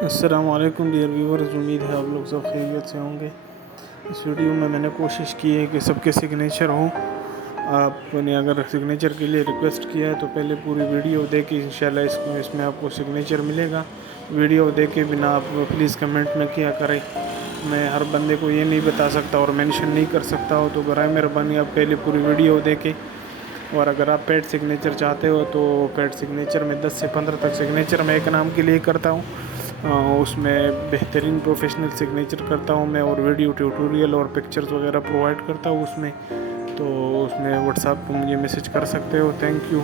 अस्सलामुअलैकुम dear viewers, उम्मीद है आप लोग सब खैरियत से होंगे। इस वीडियो में मैंने कोशिश की है कि सबके सिग्नेचर हों। आपने अगर सिग्नेचर के लिए रिक्वेस्ट किया है तो पहले पूरी वीडियो देख के इंशाल्लाह इसमें आपको सिग्नेचर मिलेगा। वीडियो देख के बिना आप प्लीज़ कमेंट न किया करें। मैं हर बंदे को ये नहीं बता सकता और मेंशन नहीं कर सकता हो, तो बराए मेहरबानी आप पहले पूरी वीडियो देखें। और अगर आप पेड सिग्नेचर चाहते हो तो पेड सिग्नेचर में 10 से 15 तक सिग्नेचर मैं एक नाम के लिए करता हूँ। उसमें बेहतरीन प्रोफेशनल सिग्नेचर करता हूँ मैं, और वीडियो ट्यूटोरियल और पिक्चर्स वगैरह प्रोवाइड करता हूँ उसमें। तो उसमें व्हाट्सएप पर मुझे मैसेज कर सकते हो। Thank you.